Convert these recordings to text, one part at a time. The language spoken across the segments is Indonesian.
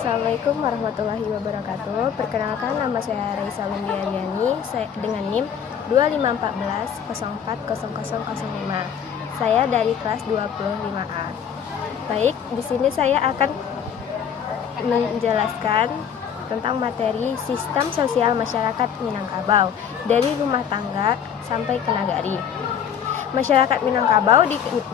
Assalamualaikum warahmatullahi wabarakatuh. Perkenalkan, nama saya Raisa Windy Aryani dengan NIM 2514040005. Saya dari kelas 25A. Baik, di sini saya akan menjelaskan tentang materi sistem sosial masyarakat Minangkabau dari rumah tangga sampai ke nagari. Masyarakat Minangkabau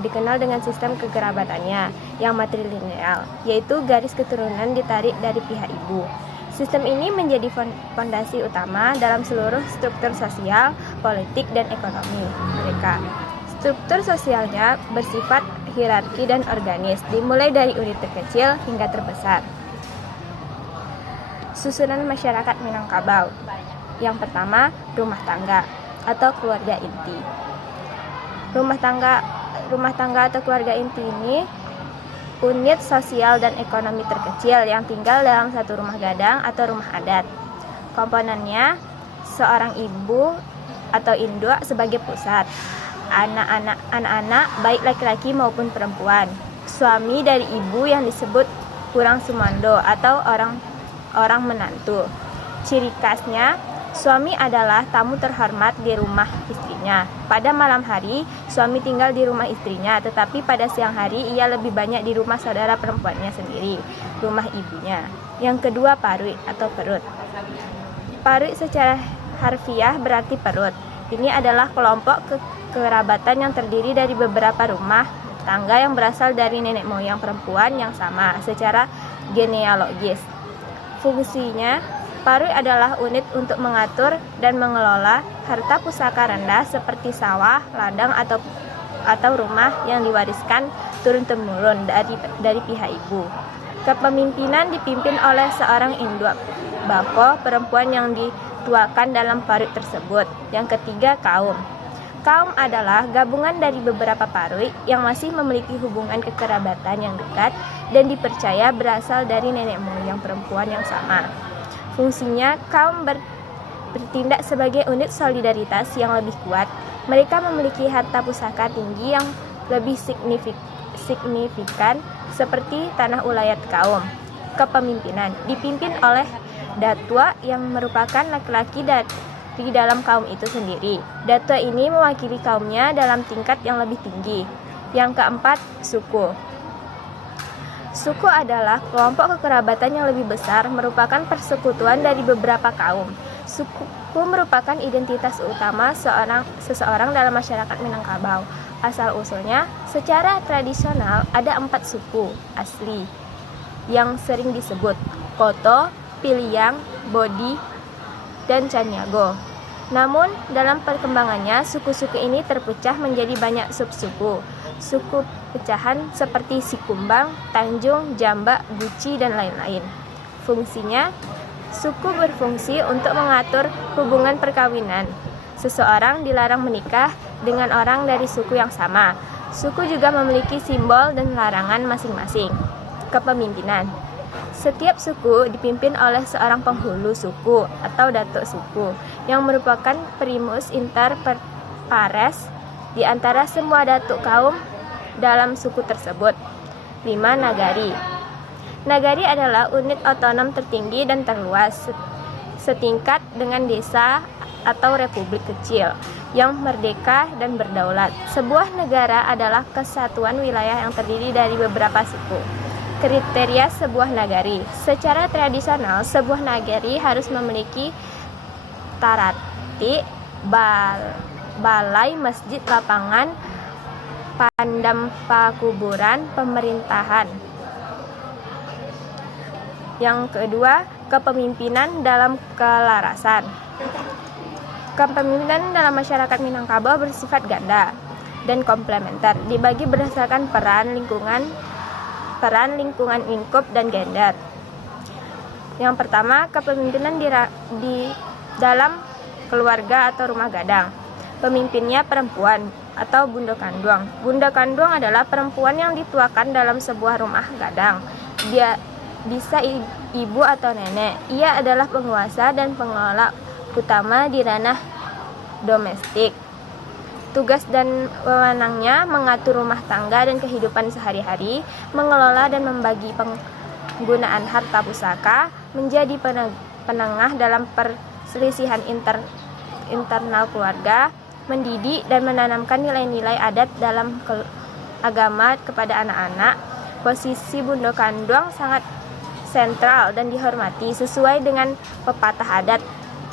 dikenal dengan sistem kekerabatannya yang matrilineal, yaitu garis keturunan ditarik dari pihak ibu. Sistem ini menjadi fondasi utama dalam seluruh struktur sosial, politik, dan ekonomi mereka. Struktur sosialnya bersifat hierarki dan organis, dimulai dari unit terkecil hingga terbesar. Susunan masyarakat Minangkabau. Yang pertama, rumah tangga atau keluarga inti. Rumah tangga atau keluarga inti ini unit sosial dan ekonomi terkecil yang tinggal dalam satu rumah gadang atau rumah adat. Komponennya seorang ibu atau induk sebagai pusat, anak-anak baik laki-laki maupun perempuan, suami dari ibu yang disebut kurang sumando atau orang menantu. Ciri khasnya, suami adalah tamu terhormat di rumah istrinya. Pada malam hari, suami tinggal di rumah istrinya, tetapi pada siang hari ia lebih banyak di rumah saudara perempuannya sendiri, rumah ibunya. Yang kedua, parui atau perut. Parui secara harfiah berarti perut. Ini adalah kelompok kekerabatan yang terdiri dari beberapa rumah tangga yang berasal dari nenek moyang perempuan yang sama secara genealogis. Fungsinya, parui adalah unit untuk mengatur dan mengelola harta pusaka rendah seperti sawah, ladang atau rumah yang diwariskan turun-temurun dari pihak ibu. Kepemimpinan dipimpin oleh seorang induk bako perempuan yang dituakan dalam parui tersebut. Yang ketiga, kaum. Kaum adalah gabungan dari beberapa parui yang masih memiliki hubungan kekerabatan yang dekat dan dipercaya berasal dari nenek moyang perempuan yang sama. Fungsinya, kaum bertindak sebagai unit solidaritas yang lebih kuat. Mereka memiliki harta pusaka tinggi yang lebih signifikan seperti tanah ulayat kaum. Kepemimpinan dipimpin oleh datua yang merupakan laki-laki di dalam kaum itu sendiri. Datua ini mewakili kaumnya dalam tingkat yang lebih tinggi. Yang keempat, suku. Suku adalah kelompok kekerabatan yang lebih besar, merupakan persekutuan dari beberapa kaum. Suku merupakan identitas utama seseorang dalam masyarakat Minangkabau. Asal-usulnya, secara tradisional ada 4 suku asli yang sering disebut Koto, Piliang, Bodi, dan Canyago. Namun, dalam perkembangannya, suku-suku ini terpecah menjadi banyak subsuku. Suku pecahan seperti Sikumbang, Tanjung, Jamba, Guci, dan lain-lain. Fungsinya, suku berfungsi untuk mengatur hubungan perkawinan. Seseorang dilarang menikah dengan orang dari suku yang sama. Suku juga memiliki simbol dan larangan masing-masing. Kepemimpinan. Setiap suku dipimpin oleh seorang penghulu suku atau datuk suku yang merupakan primus inter pares di antara semua datuk kaum dalam suku tersebut. 5. Nagari. Nagari adalah unit otonom tertinggi dan terluas, setingkat dengan desa atau republik kecil yang merdeka dan berdaulat. Sebuah negara adalah kesatuan wilayah yang terdiri dari beberapa suku. Kriteria sebuah nagari. Secara tradisional, sebuah nagari harus memiliki tarati, balai, masjid, lapangan, pandam pakuburan, pemerintahan. Yang kedua, kepemimpinan dalam kelarasan. Kepemimpinan dalam masyarakat Minangkabau bersifat ganda dan komplementer, dibagi berdasarkan peran lingkungan lingkup dan gender. Yang pertama, kepemimpinan di dalam keluarga atau rumah gadang. Pemimpinnya perempuan atau bunda kandung. Bunda kandung adalah perempuan yang dituakan dalam sebuah rumah gadang. Dia bisa ibu atau nenek. Ia adalah penguasa dan pengelola utama di ranah domestik. Tugas dan wewenangnya mengatur rumah tangga dan kehidupan sehari-hari, mengelola dan membagi penggunaan harta pusaka, menjadi penengah dalam perselisihan internal keluarga, mendidik dan menanamkan nilai-nilai adat dalam agama kepada anak-anak. Posisi Bundo Kanduang sangat sentral dan dihormati sesuai dengan pepatah adat.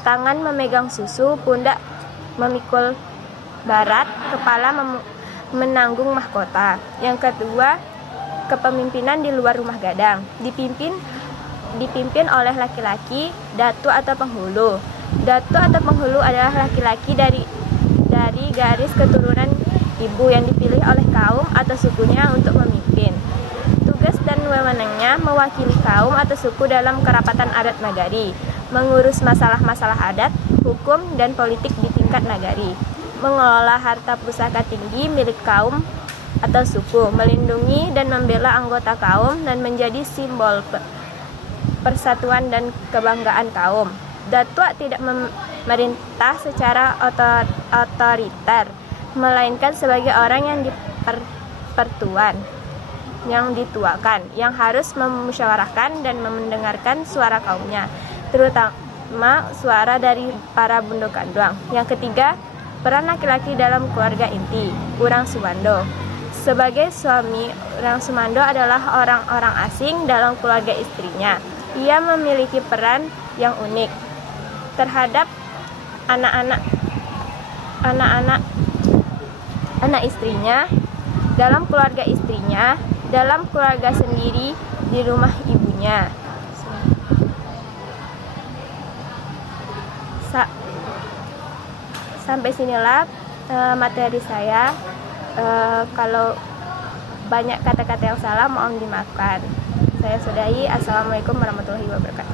Tangan memegang susu, pundak memikul barat, kepala menanggung mahkota. Yang kedua, kepemimpinan di luar rumah gadang dipimpin oleh laki-laki, datu atau penghulu. Datu atau penghulu adalah laki-laki dari garis keturunan ibu yang dipilih oleh kaum atau sukunya untuk memimpin. Tugas dan wewenangnya mewakili kaum atau suku dalam kerapatan adat nagari, mengurus masalah-masalah adat, hukum, dan politik di tingkat nagari, mengelola harta pusaka tinggi milik kaum atau suku, melindungi dan membela anggota kaum, dan menjadi simbol persatuan dan kebanggaan kaum. Datuk tidak memerintah secara otoriter, melainkan sebagai orang yang dituakan, yang harus memusyawarahkan dan mendengarkan suara kaumnya, terutama suara dari para Bundo Kanduang. Yang ketiga, peran laki-laki dalam keluarga inti, Urang Sumando. Sebagai suami, Urang Sumando adalah orang-orang asing dalam keluarga istrinya. Ia memiliki peran yang unik terhadap anak istrinya, dalam keluarga istrinya, dalam keluarga sendiri, di rumah ibunya. Sampai sinilah materi saya. Kalau banyak kata-kata yang salah mohon dimaafkan. Saya sudahi. Assalamualaikum warahmatullahi wabarakatuh.